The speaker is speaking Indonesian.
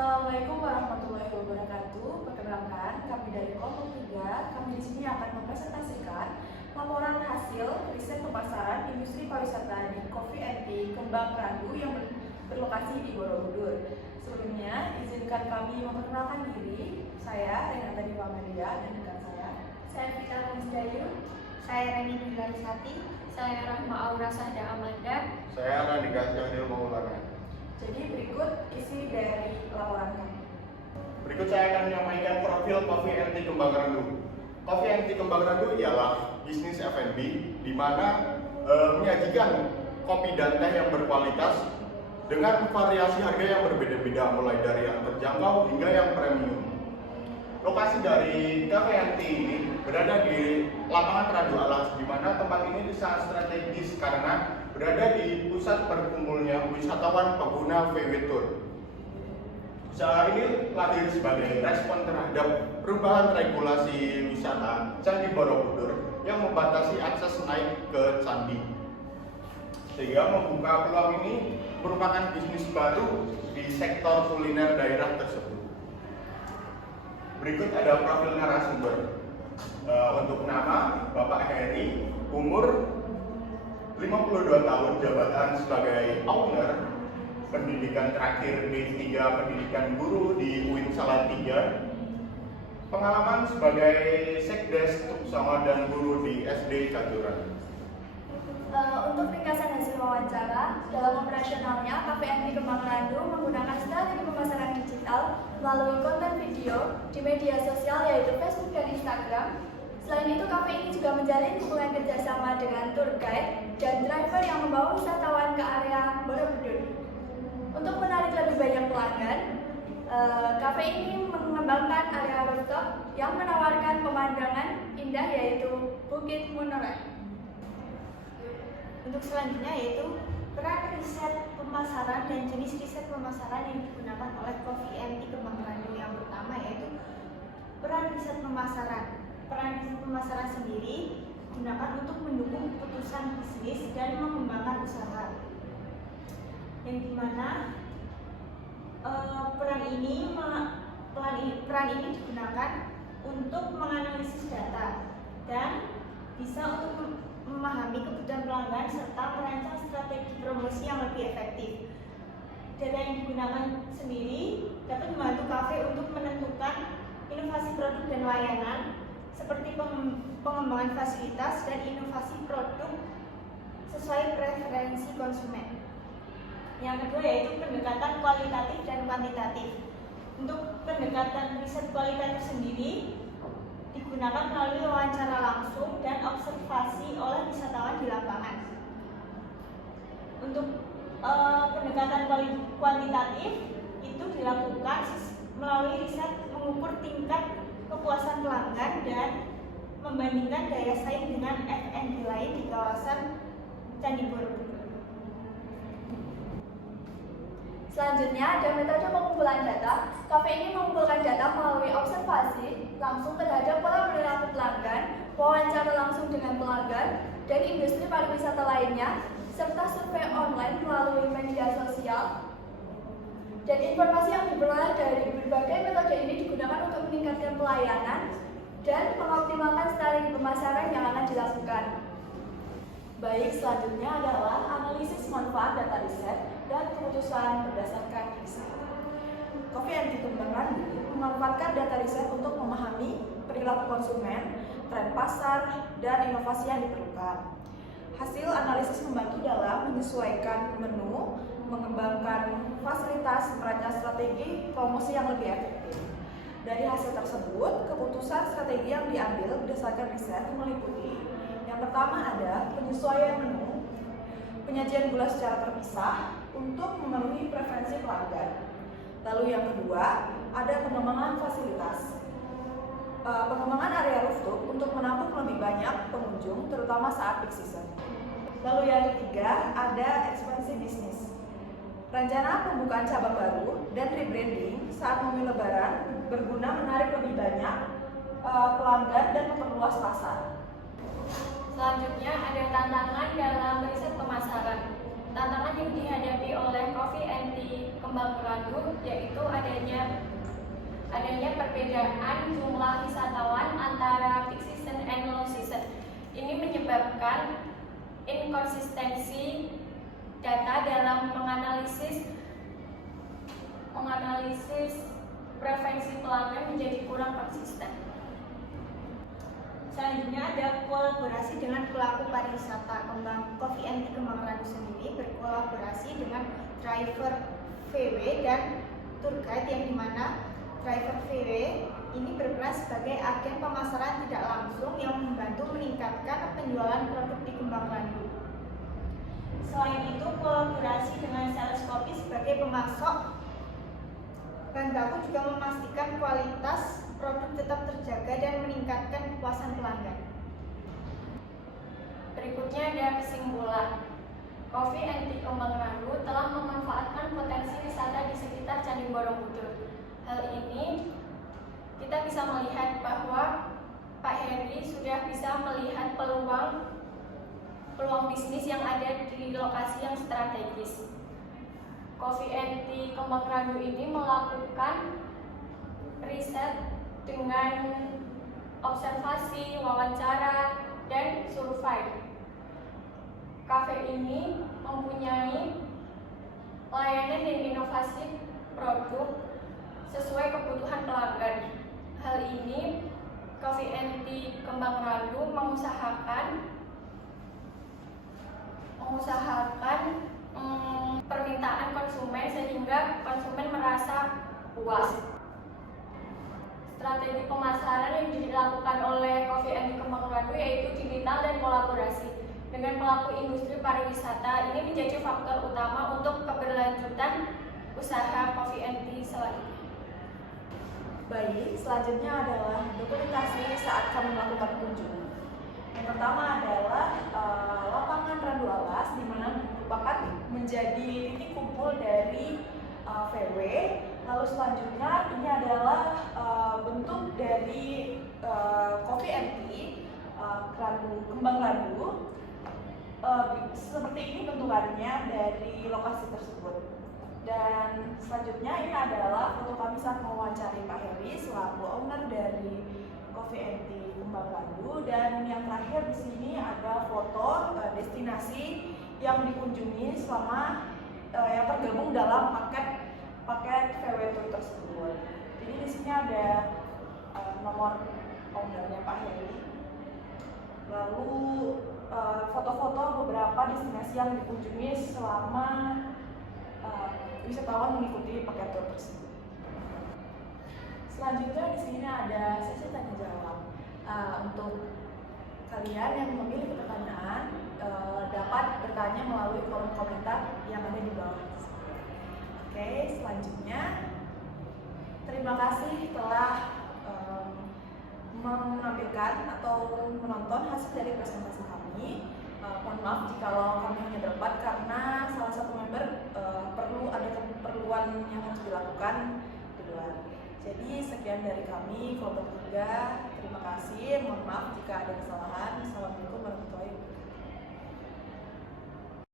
Assalamualaikum warahmatullahi wabarakatuh. Perkenalkan, kami dari kelompok 3. Kami di sini akan mempresentasikan laporan hasil riset pemasaran industri pariwisata di Coffee and Tea Kembang Randu yang berlokasi di Borobudur. Sebelumnya, izinkan kami memperkenalkan diri. Saya Renata Diva Maria dan rekan saya Vita Musdayu, saya Reni Dwilarisati, saya Rahma Aura Sahda Amanda, saya Randika Syahril Maulana. Jadi berikut isi dari laporan kami. Berikut saya akan menyampaikan profil Coffee and Tea Kembang Randu. Coffee and Tea Kembang Randu ialah bisnis F&B di mana menyajikan kopi dan teh yang berkualitas dengan variasi harga yang berbeda-beda mulai dari yang terjangkau hingga yang premium. Lokasi dari Coffee and Tea ini berada di lapangan Randu Alas, di mana tempat ini sangat strategis karena berada di pusat berkumpulnya wisatawan pengguna VW Tour. Usaha ini lahir sebagai respon terhadap perubahan regulasi wisata Candi Borobudur yang membatasi akses naik ke candi, sehingga membuka peluang ini merupakan bisnis baru di sektor kuliner daerah tersebut. Berikut ada profil narasumber. Untuk nama, Bapak Heri, umur 52 tahun, jabatan sebagai owner, pendidikan terakhir D3 pendidikan guru di UIN Salatiga, pengalaman sebagai sekdes Tuksongo dan guru di SD Kajuran. Untuk ringkasan hasil wawancara, dalam operasionalnya Coffee and Tea Kembang Randu menggunakan strategi pemasaran digital melalui konten video di media sosial yaitu Facebook dan Instagram. Selain itu, kafe ini juga menjalin hubungan kerjasama dengan tour guide dan driver yang membawa wisatawan ke area Borobudur. Untuk menarik lebih banyak pelanggan, kafe ini mengembangkan area rooftop yang menawarkan pemandangan indah yaitu Bukit Munoreh. Untuk selanjutnya yaitu peran riset pemasaran dan jenis riset pemasaran yang digunakan oleh Coffee and Tea Kembang Randu. Yang pertama yaitu peran riset pemasaran. Peran riset pemasaran sendiri digunakan untuk mendukung keputusan bisnis dan mengembangkan usaha. Yang dimana peran ini digunakan untuk menganalisis data dan bisa untuk memahami kebutuhan pelanggan serta merancang strategi promosi yang lebih efektif. Data yang digunakan sendiri dapat membantu kafe untuk menentukan inovasi produk dan layanan seperti pengembangan fasilitas dan inovasi produk sesuai preferensi konsumen. Yang kedua yaitu pendekatan kualitatif dan kuantitatif. Untuk pendekatan riset kualitatif sendiri digunakan melalui wawancara langsung dan observasi oleh wisatawan di lapangan. Untuk pendekatan kuantitatif itu dilakukan melalui riset mengukur tingkat kepuasan pelanggan dan membandingkan daya saing dengan F&B lain di kawasan Candi Borobudur. Selanjutnya ada metode pengumpulan data. Kafe ini mengumpulkan data melalui observasi langsung terhadap pola perilaku pelanggan, wawancara langsung dengan pelanggan, dan industri pariwisata lainnya, serta survei online melalui media sosial. Dan informasi yang diperoleh dari berbagai metode ini digunakan untuk meningkatkan pelayanan dan mengoptimalkan strategi pemasaran yang akan dilakukan. Baik, selanjutnya adalah analisis manfaat data riset dan keputusan berdasarkan riset. Coffee and Tea Kembang Randu memanfaatkan data riset untuk memahami perilaku konsumen, tren pasar, dan inovasi yang diperlukan. Hasil analisis membantu dalam menyesuaikan menu, mengembangkan fasilitas, merancang strategi promosi yang lebih efektif. Dari hasil tersebut, keputusan strategi yang diambil berdasarkan riset meliputi yang pertama ada penyesuaian menu, penyajian gula secara terpisah untuk memenuhi preferensi pelanggan. Lalu yang kedua ada pengembangan fasilitas, pengembangan area rooftop untuk menampung lebih banyak pengunjung terutama saat peak season. Lalu yang ketiga ada ekspansi bisnis, rencana pembukaan cabang baru dan rebranding saat momen lebaran berguna menarik lebih banyak pelanggan dan memperluas pasar. Selanjutnya ada tantangan dalam riset pemasaran. Tantangan yang dihadapi oleh Coffee and Tea Kembang Randu yaitu adanya adanya perbedaan jumlah wisatawan antara peak season and low season. Ini menyebabkan inkonsistensi data dalam menganalisis preferensi pelanggan menjadi kurang konsisten. Selanjutnya ada kolaborasi dengan pelaku pariwisata. Coffee and Tea Kembang Randu sendiri berkolaborasi dengan driver VW dan tour guide, yang dimana driver VW ini berperan sebagai agen pemasaran tidak langsung yang membantu meningkatkan penjualan produk di Kembang Randu. Selain itu, kolaborasi dengan sales kopi sebagai pemasok bahan baku juga memastikan kualitas produk tetap terjaga dan meningkatkan kepuasan pelanggan. Berikutnya ada kesimpulan. Coffee and Tea Kembang Randu telah memanfaatkan potensi wisata di sekitar Candi Borobudur. Hal ini kita bisa melihat bahwa Pak Heri sudah bisa melihat peluang bisnis yang ada di lokasi yang strategis. Coffee and Tea Kembang Randu ini melakukan riset dengan observasi, wawancara, dan survei. Kafe ini mempunyai layanan dan inovasi produk sesuai kebutuhan pelanggan. Hal ini Coffee and Tea Kembang Randu mengusahakan permintaan konsumen sehingga konsumen merasa puas. Strategi pemasaran yang dilakukan oleh Coffee and Tea Kembang Randu yaitu digital dan kolaborasi dengan pelaku industri pariwisata. Ini menjadi faktor utama untuk keberlanjutan usaha Coffee and Tea selanjutnya. Baik, selanjutnya adalah dokumentasi saat kami melakukan kunjungan. Yang pertama adalah lapangan Randu Alas, di mana merupakan menjadi titik kumpul dari VW. Lalu selanjutnya ini adalah bentuk dari Coffee and Tea Kembang Randu. Seperti ini bentukannya dari lokasi tersebut. Dan selanjutnya ini adalah foto kami saat mewawancari Pak Heri selaku owner dari Coffee and Tea Kembang Randu. Dan yang terakhir di sini ada foto destinasi yang dikunjungi selama yang tergabung dalam paket VW Tour tersebut. Jadi di sini ada nomor ownernya Pak Heri. Lalu foto-foto beberapa destinasi yang dikunjungi selama wisatawan mengikuti paket tour tersebut. Selanjutnya di sini ada sesi tanya jawab. Untuk kalian yang memiliki pertanyaan dapat bertanya melalui kolom komentar yang ada di bawah. Oke, selanjutnya terima kasih telah menampilkan atau menonton hasil dari presentasi kami. Mohon maaf jika kami hanya berempat karena salah satu member ada keperluan yang harus dilakukan di luar. Jadi sekian dari kami, kelompok 3. Terima kasih. Mohon maaf jika ada kesalahan. Assalamualaikum warahmatullahi wabarakatuh.